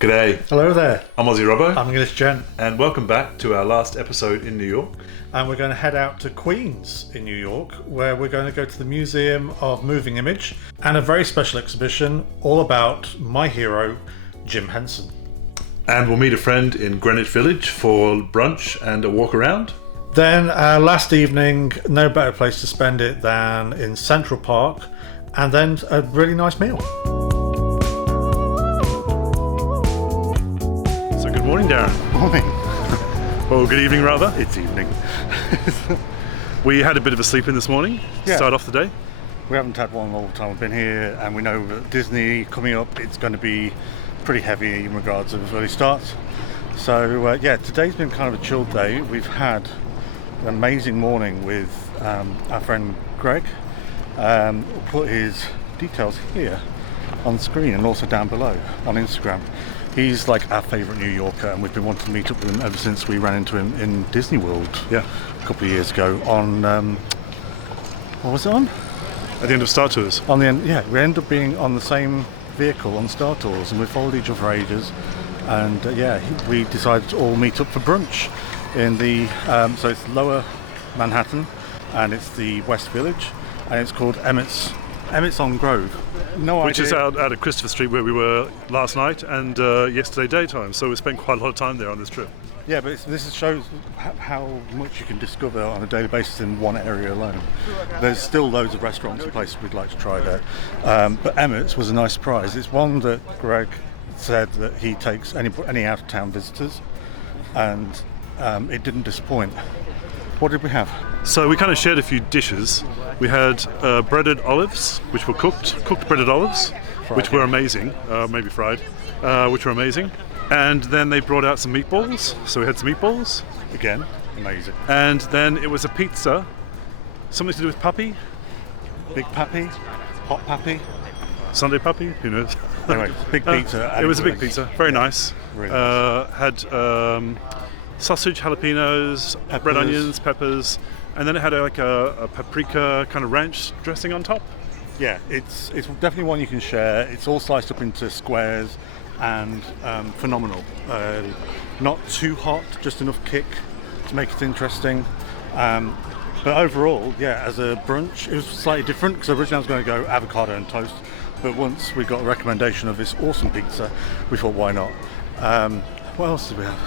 G'day. Hello there. I'm Aussie Robbo. I'm English Jen. And welcome back to our last episode in New York. And we're going to head out to Queens in New York, where we're going to go to the Museum of Moving Image and a very special exhibition all about my hero, Jim Henson. And we'll meet a friend in Greenwich Village for brunch and a walk around. Then last evening, no better place to spend it than in Central Park, and then a really nice meal. So good morning, Darren. Morning. Well, good evening rather. It's evening. We had a bit of a sleep in this morning to start off the day. We haven't had one all the time we've been here, and we know that Disney coming up, it's going to be pretty heavy in regards of early starts. So today's been kind of a chilled day. We've had an amazing morning with our friend Greg. We'll put his details here on the screen and also down below on Instagram. He's like our favourite New Yorker, and we've been wanting to meet up with him ever since we ran into him in Disney World a couple of years ago on, what was it on? At the end of Star Tours. On the end, we ended up being on the same vehicle on Star Tours, and we followed each other for ages. And we decided to all meet up for brunch in the, so it's Lower Manhattan, and it's the West Village, and it's called Emmett's on Grove. Which is out of Christopher Street where we were last night and yesterday daytime, so we spent quite a lot of time there on this trip. Yeah, but this shows how much you can discover on a daily basis in one area alone. There's still loads of restaurants and places we'd like to try there. But Emmett's was a nice surprise. It's one that Greg said that he takes any out-of-town visitors, and it didn't disappoint. What did we have? So we kind of shared a few dishes. We had breaded olives, which were cooked breaded olives, which were amazing, maybe fried, which were amazing. And then they brought out some meatballs, so we had some meatballs. Again, amazing. And then it was a pizza, something to do with puppy. Big Pappy, Hot Pappy. Sunday puppy, who knows? Anyway, big pizza. It was a big pizza, very nice. Really nice. Had sausage, jalapenos, red onions, peppers, and then it had a paprika kind of ranch dressing on top. Yeah, it's definitely one you can share. It's all sliced up into squares and phenomenal. Not too hot, just enough kick to make it interesting. But overall, as a brunch, it was slightly different because originally I was going to go avocado and toast. But once we got a recommendation of this awesome pizza, we thought, why not? What else did we have?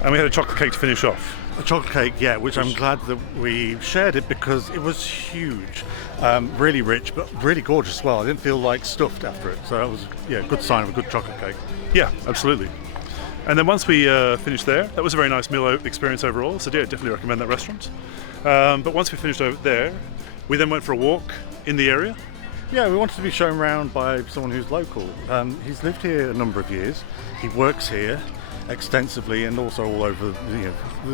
And we had a chocolate cake to finish off. A chocolate cake, which I'm glad that we shared it because it was huge. Really rich, but really gorgeous as well. I didn't feel like stuffed after it. So that was a good sign of a good chocolate cake. Yeah, absolutely. And then once we finished there, that was a very nice meal experience overall. So definitely recommend that restaurant. But once we finished over there, we then went for a walk in the area. Yeah, we wanted to be shown around by someone who's local. He's lived here a number of years. He works here extensively and also all over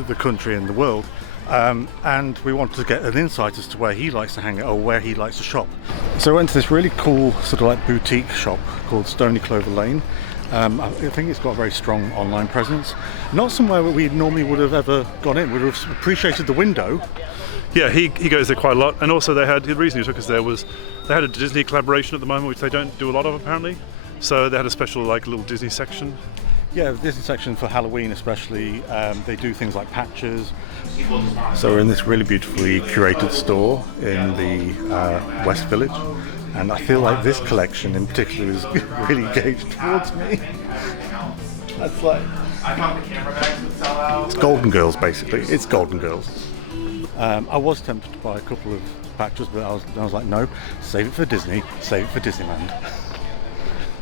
the country and the world. And we wanted to get an insight as to where he likes to hang out or where he likes to shop. So we went to this really cool sort of like boutique shop called Stony Clover Lane. I think it's got a very strong online presence. Not somewhere where we normally would have ever gone in. We would have appreciated the window. Yeah, he goes there quite a lot. And also the reason he took us there was they had a Disney collaboration at the moment, which they don't do a lot of apparently. So they had a special little Disney section. Yeah, the Disney section for Halloween especially, they do things like patches. So we're in this really beautifully curated store in the West Village, and I feel like this collection in particular is really gauged towards me. That's like... It's Golden Girls basically, it's Golden Girls. I was tempted to buy a couple of patches, but I was like, no, save it for Disney, save it for Disneyland.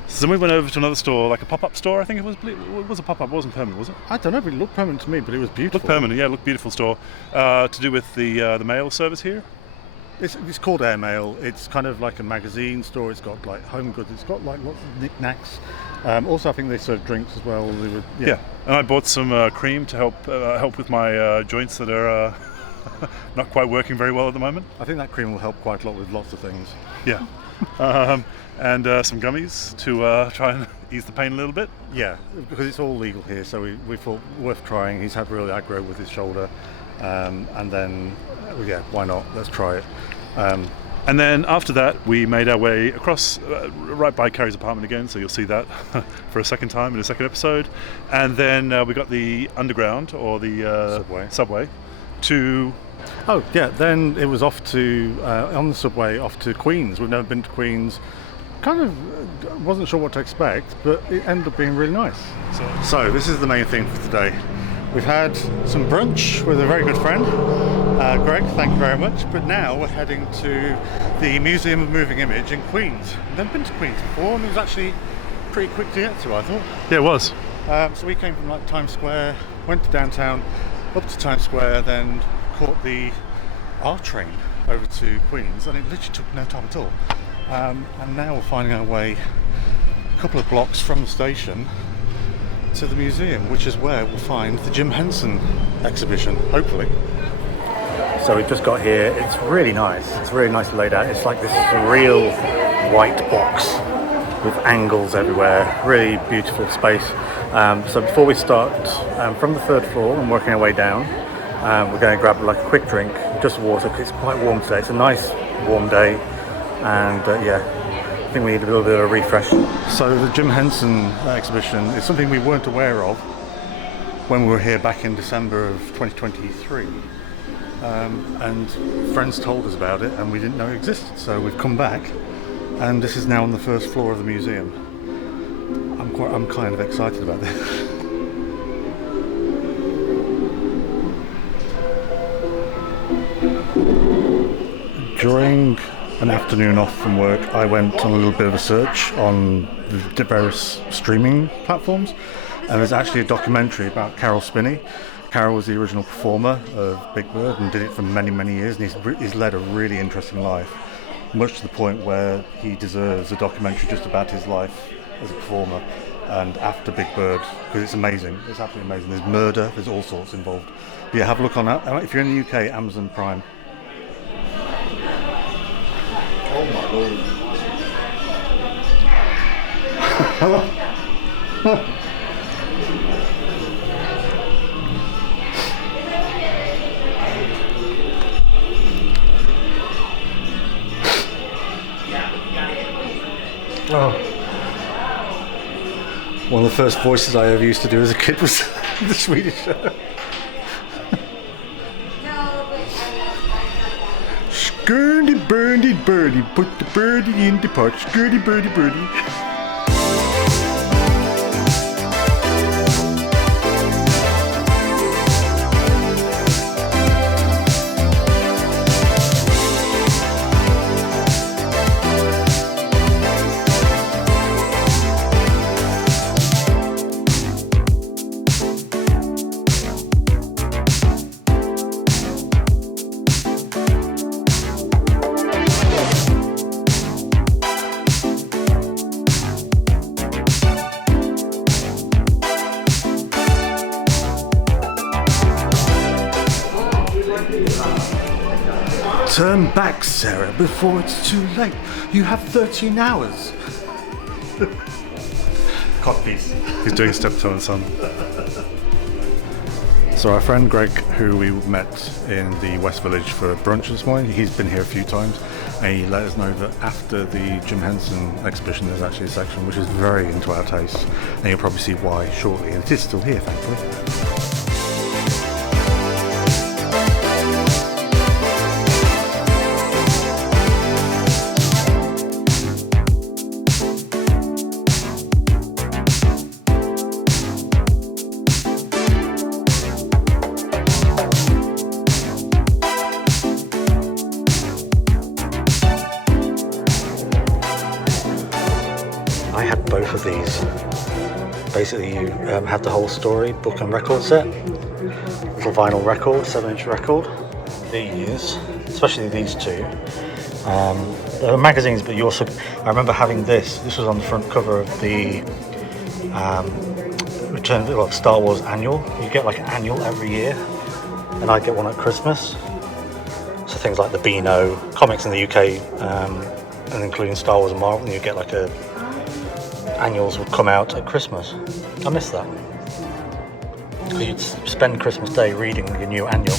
So then we went over to another store, like a pop-up store, I think it was. It was a pop-up, it wasn't permanent, was it? I don't know, but it looked permanent to me, but it was beautiful. Looked permanent, it looked beautiful store. To do with the mail service here. It's called Airmail. It's kind of like a magazine store. It's got like home goods. It's got like lots of knickknacks. Also, I think they serve drinks as well. Yeah. And I bought some cream to help with my joints that are not quite working very well at the moment. I think that cream will help quite a lot with lots of things. Yeah. And some gummies to try and ease the pain a little bit. Yeah, because it's all legal here, so we thought worth trying. He's had really aggro with his shoulder, and then why not? Let's try it. And then after that, we made our way across, right by Carrie's apartment again, so you'll see that for a second time in a second episode. And then we got the underground, or the subway to... Oh, yeah, then it was off to, on the subway, off to Queens. We've never been to Queens. Kind of wasn't sure what to expect, but it ended up being really nice. So this is the main thing for today. We've had some brunch with a very good friend, Greg, thank you very much. But now we're heading to the Museum of Moving Image in Queens. I've never been to Queens before, and it was actually pretty quick to get to, I thought. Yeah, it was. So we came from like Times Square, went to downtown, up to Times Square, then caught the R train over to Queens, and it literally took no time at all. And now we're finding our way a couple of blocks from the station to the museum, which is where we'll find the Jim Henson Exhibition, hopefully. So we just got here. It's really nice. It's really nicely laid out. It's like this real white box with angles everywhere. Really beautiful space. So before we start, from the third floor and working our way down, we're going to grab like a quick drink, just water, because it's quite warm today. It's a nice warm day, and I think we need a little bit of a refresh. So the Jim Henson exhibition is something we weren't aware of when we were here back in December of 2023, and friends told us about it and we didn't know it existed, so we've come back and this is now on the first floor of the museum. I'm kind of excited about this. During an afternoon off from work, I went on a little bit of a search on the various streaming platforms, and there's actually a documentary about Carol Spinney. Carol was the original performer of Big Bird and did it for many, many years, and he's led a really interesting life, much to the point where he deserves a documentary just about his life as a performer and after Big Bird, because it's amazing. It's absolutely amazing. There's murder, there's all sorts involved. But yeah, have a look on that. If you're in the UK, Amazon Prime. Oh my lord. Oh. One of the first voices I ever used to do as a kid was the Swedish show. Skirty birdie birdie, put the birdie in the pot. Skirty birdie birdie. Turn back, Sarah, before it's too late. You have 13 hours. Cockpiece. He's doing Steptoe and Son. So our friend Greg, who we met in the West Village for brunch this morning, he's been here a few times, and he let us know that after the Jim Henson exhibition there's actually a section which is very into our taste, and you'll probably see why shortly, and it is still here, thankfully. I had both of these. Basically, you had the whole story book and record set, little vinyl record, 7-inch record. These, especially these two, they were magazines, but you also, I remember having this. This was on the front cover of the Star Wars annual. You get like an annual every year, and I get one at Christmas. So things like the Beano comics in the UK, and including Star Wars and Marvel, and you get like annuals would come out at Christmas. I miss that. Because you'd spend Christmas Day reading your new annual.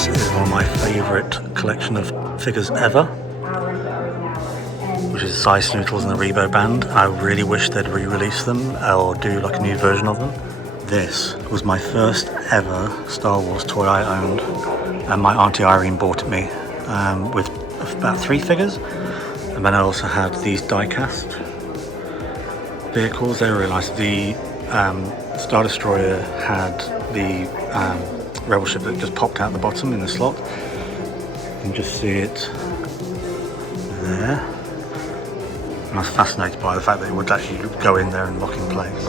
This is one of my favourite collection of figures ever, which is Size Noodles and the Rebo Band. I really wish they'd re-release them or do like a new version of them. This was my first ever Star Wars toy I owned, and my Auntie Irene bought it me with about 3 figures. And then I also had these die-cast vehicles. They were really nice. The Star Destroyer had the Rebel ship that just popped out the bottom in the slot. You can just see it there. And I was fascinated by the fact that it would actually go in there and lock in place.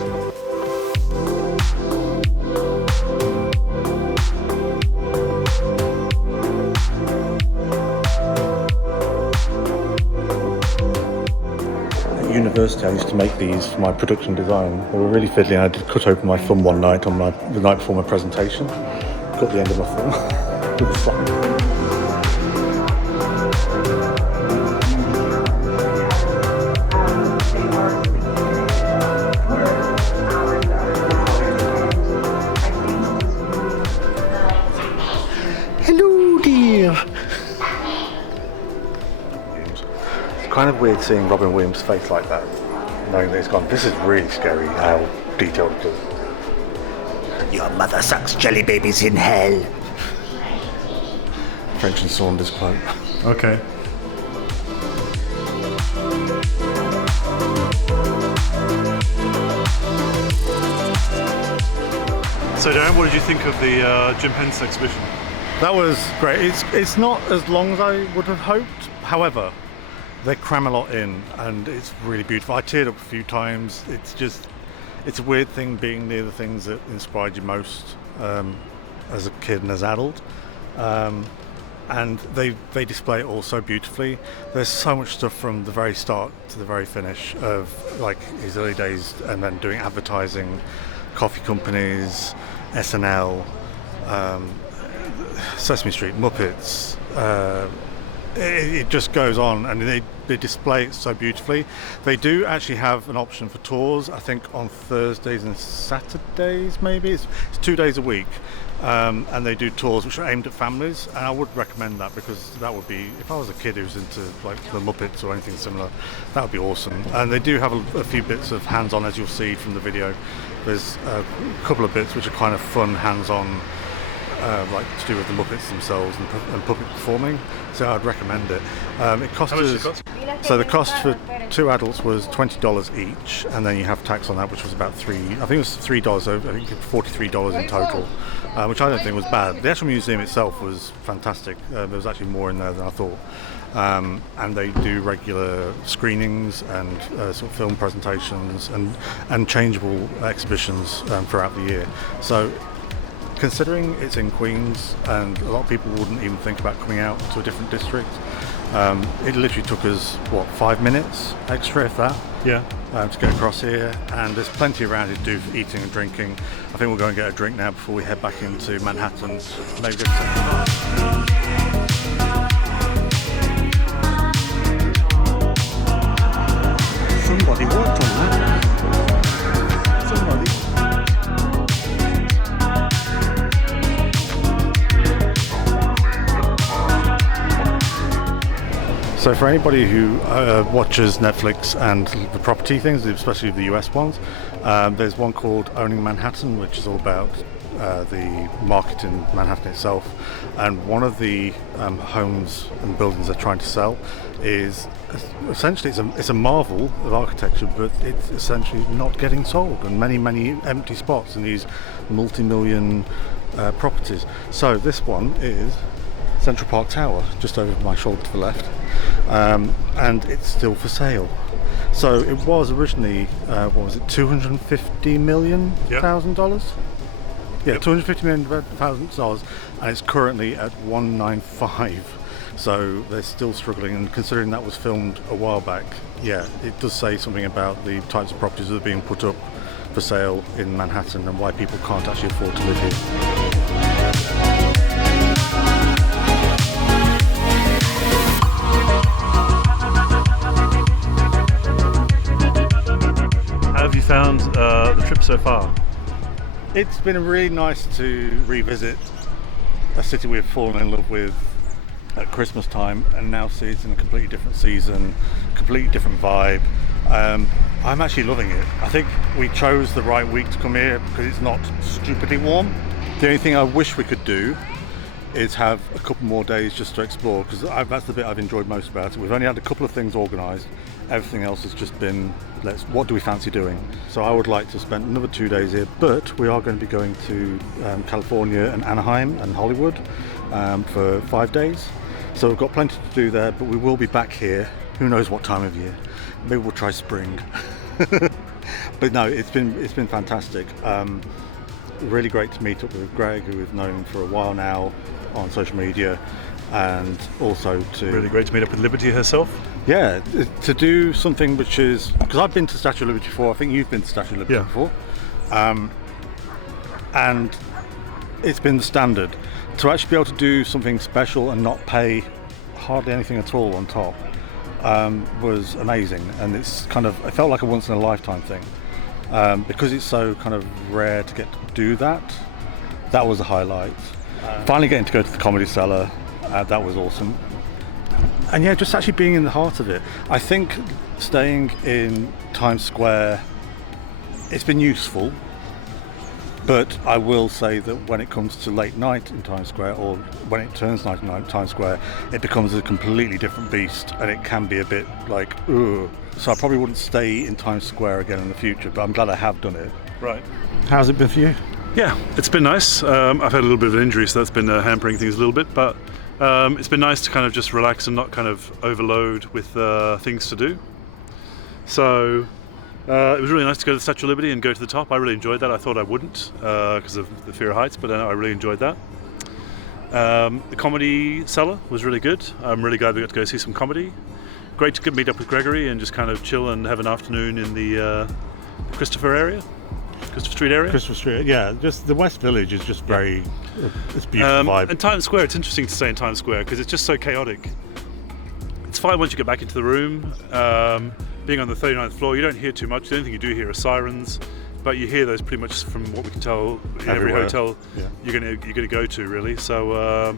At university, I used to make these for my production design. They were really fiddly, and I did cut open my thumb one night on the night before my presentation. Got the end of my thumb with the slide. Kind of weird seeing Robin Williams' face like that, knowing that he's gone. This is really scary how detailed it is. Your mother sucks jelly babies in hell. French and Saunders quote. Okay. So Darren, what did you think of the Jim Henson Exhibition? That was great. It's not as long as I would have hoped. However, they cram a lot in, and it's really beautiful. I teared up a few times. It's a weird thing being near the things that inspired you most as a kid and as an adult. And they display it all so beautifully. There's so much stuff from the very start to the very finish of like his early days, and then doing advertising, coffee companies, SNL, Sesame Street, Muppets. It just goes on, and they display it so beautifully. They do actually have an option for tours, I think on Thursdays and Saturdays maybe. It's 2 days a week, and they do tours which are aimed at families, and I would recommend that, because that would be, if I was a kid who's into like the Muppets or anything similar, that would be awesome. And they do have a few bits of hands-on, as you'll see from the video. There's a couple of bits which are kind of fun hands-on, like to do with the Muppets themselves and puppet performing, so I'd recommend it. It cost How much us, does it cost? so the cost for 2 adults was $20 each, and then you have tax on that, which was about $3. So I think $43 in total, which I don't think was bad. The actual museum itself was fantastic. There was actually more in there than I thought. And they do regular screenings and sort of film presentations and changeable exhibitions throughout the year. So, considering it's in Queens and a lot of people wouldn't even think about coming out to a different district, it literally took us 5 minutes extra, if that, Yeah. to get across here, and there's plenty around to do for eating and drinking. I think we'll go and get a drink now before we head back into Manhattan. Maybe go to somebody worked on that. Somebody. So for anybody who watches Netflix and the property things, especially the US ones, there's one called Owning Manhattan, which is all about the market in Manhattan itself. And one of the homes and buildings they're trying to sell is essentially it's a marvel of architecture, but it's essentially not getting sold, and many empty spots in these multi-million properties. So this one is Central Park Tower, just over my shoulder to the left, and it's still for sale. So it was originally, what was it, $250 million thousand dollars? Yeah, $250 million thousand dollars, and it's currently at 195. So they're still struggling, and considering that was filmed a while back, yeah, it does say something about the types of properties that are being put up for sale in Manhattan and why people can't actually afford to live here. How have you found the trip so far? It's been really nice to revisit a city we've fallen in love with at Christmas time, and now see it's in a completely different season, completely different vibe. I'm actually loving it. I think we chose the right week to come here because it's not stupidly warm. The only thing I wish we could do is have a couple more days just to explore, because that's the bit I've enjoyed most about it. We've only had a couple of things organised. Everything else has just been, what do we fancy doing? So I would like to spend another 2 days here, but we are going to be going to California and Anaheim and Hollywood for 5 days. So we've got plenty to do there, but we will be back here. Who knows what time of year? Maybe we'll try spring. But no, it's been fantastic. Really great to meet up with Greg, who we've known for a while now on social media, and also to Really great to meet up with Liberty herself. yeah, to do something which is, because I've been to Statue of Liberty before. I think you've been to Statue of Liberty Yeah. before, and it's been the standard. To actually be able to do something special and not pay hardly anything at all on top was amazing, and it felt like a once in a lifetime thing. Because it's so kind of rare to get to do that. That was a highlight. Finally getting to go to the Comedy Cellar, that was awesome. And yeah, just actually being in the heart of it. I think staying in Times Square, it's been useful, but I will say that when it comes to late night in Times Square, or when it turns night in Times Square, it becomes a completely different beast, and it can be a bit like, ugh. So I probably wouldn't stay in Times Square again in the future, but I'm glad I have done it. Right. How's it been for you? Yeah, it's been nice. I've had a little bit of an injury, so that's been hampering things a little bit, but it's been nice to kind of just relax and not kind of overload with things to do. So it was really nice to go to the Statue of Liberty and go to the top. I really enjoyed that. I thought I wouldn't because of the fear of heights, but I really enjoyed that. The Comedy Cellar was really good. I'm really glad we got to go see some comedy. Great to meet up with Gregory and just kind of chill and have an afternoon in the Christopher Street area. Christopher Street, yeah. Just the West Village is just very, it's a beautiful vibe. And Times Square, it's interesting to stay in Times Square because it's just so chaotic. It's fine once you get back into the room. Being on the 39th floor, you don't hear too much. The only thing you do hear are sirens, but you hear those pretty much from what we can tell in every Everywhere. hotel you're gonna go to, really. So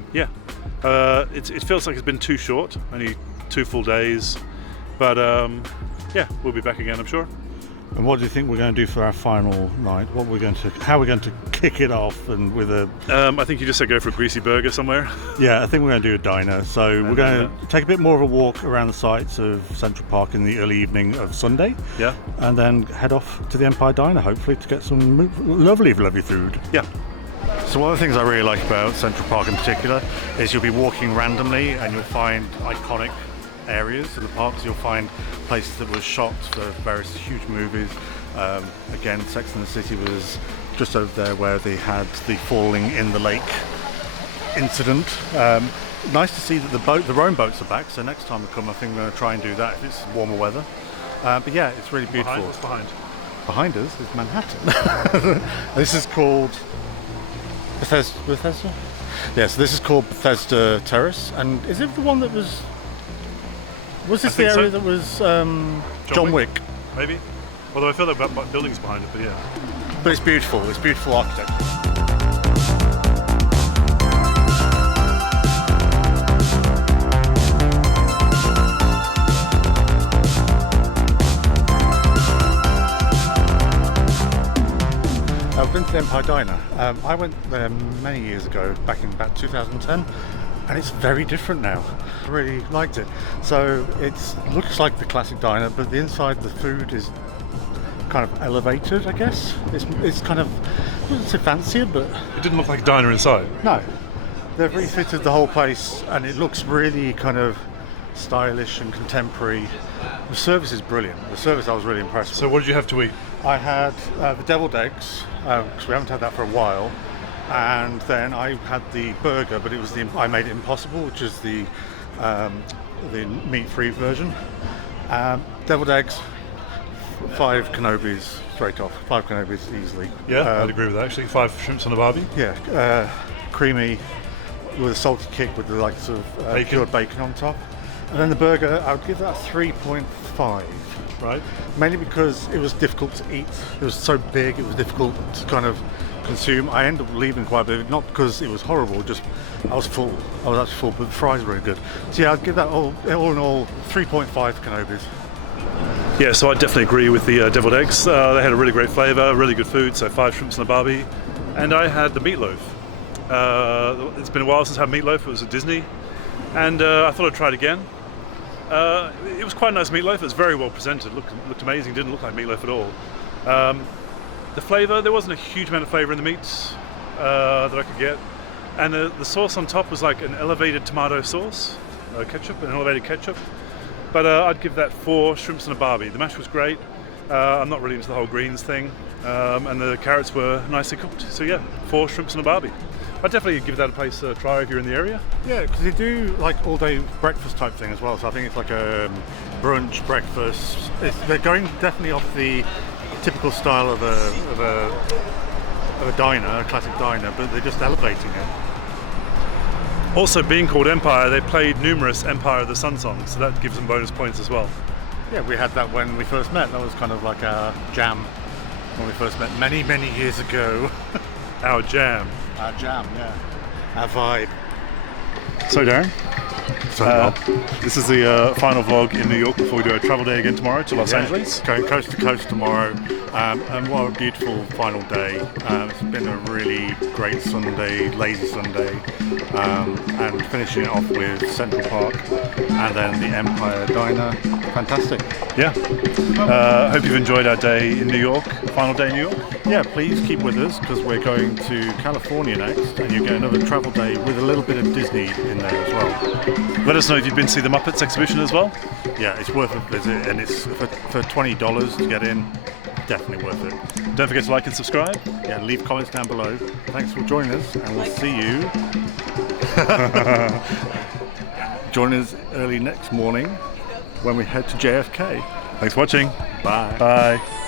it feels like it's been too short, only 2 full days, but we'll be back again, I'm sure. And what do you think we're going to do for our final night? How are we going to kick it off? And with a I think you just said go for a greasy burger somewhere. yeah, I think we're going to do a diner. So we're going to take a bit more of a walk around the sites of Central Park in the early evening of Sunday. Yeah. And then head off to the Empire Diner, hopefully, to get some lovely food. Yeah. So one of the things I really like about Central Park in particular is you'll be walking randomly and you'll find iconic areas of the parks. You'll find places that were shot for various huge movies. Again, Sex and the City was just over there where they had the falling in the lake incident. Nice to see that the rowing boats are back, so next time we come I think we're going to try and do that if it's warmer weather. But yeah, it's really beautiful. What's behind? Behind us is Manhattan. This is called Bethesda? Yeah, so this is called Bethesda Terrace, and is it the one that was this the area that was John Wick? Maybe. Although I feel like about buildings behind it, but yeah. But it's beautiful architecture. I've been to the Empire Diner. I went there many years ago, back in about 2010, and it's very different now. I really liked it. So it looks like the classic diner, but the inside, the food is kind of elevated, I guess. It's kind of, I wouldn't say fancier, but It didn't look like a diner inside. no. They've refitted the whole place, and it looks really kind of stylish and contemporary. The service is brilliant. The service I was really impressed with. So what did you have to eat? I had the deviled eggs, because we haven't had that for a while, and then I had the burger, but I made it Impossible, which is the meat-free version. Deviled eggs, 5 Kenobis straight off, 5 Kenobis easily. Yeah, I'd agree with that actually. 5 shrimps on a barbie. Yeah, creamy with a salty kick with the like sort of Bacon. cured bacon on top. And then the burger, I would give that a 3.5. Right. Mainly because it was difficult to eat. It was so big, it was difficult to kind of consume. I ended up leaving quite a bit, not because it was horrible, just I was full. I was actually full, but the fries were really good. So yeah, I'd give that all in all 3.5 Canobis. Yeah, so I definitely agree with the deviled eggs. They had a really great flavour, really good food, so 5 shrimps and a barbie. And I had the meatloaf. It's been a while since I had meatloaf. It was at Disney. And I thought I'd try it again. It was quite a nice meatloaf. It was very well presented. Looked amazing. Didn't look like meatloaf at all. The flavour, there wasn't a huge amount of flavour in the meats that I could get. And the sauce on top was like an elevated tomato sauce, ketchup, an elevated ketchup. But I'd give that 4 shrimps and a barbie. The mash was great. I'm not really into the whole greens thing. And the carrots were nicely cooked. So yeah, 4 shrimps and a barbie. I'd definitely give that a place to try if you're in the area. Yeah, because they do like all day breakfast type thing as well. So I think it's like a brunch, breakfast. They're going definitely off the typical style of a diner, a classic diner, but they're just elevating it. Also, being called Empire, they played numerous Empire of the Sun songs, so that gives them bonus points as well. Yeah, we had that when we first met. That was kind of like our jam when we first met many years ago. Our jam. Our jam, yeah. Our vibe. So Darren, So this is the final vlog in New York before we do a travel day again tomorrow to Los Angeles. Going coast to coast tomorrow, and what a beautiful final day. It's been a really great Sunday, lazy Sunday, and finishing it off with Central Park and then the Empire Diner. Fantastic. Yeah. Hope you've enjoyed our day in New York, final day in New York. Yeah, please keep with us because we're going to California next, and you get another travel day with a little bit of Disney in there as well. Let us know if you've been to see the Muppets exhibition as well. Yeah, it's worth a visit, and it's for $20 to get in. Definitely worth it. Don't forget to like and subscribe. Yeah, leave comments down below. Thanks for joining us, and we'll see you. Join us early next morning when we head to JFK. Thanks for watching. Bye. Bye.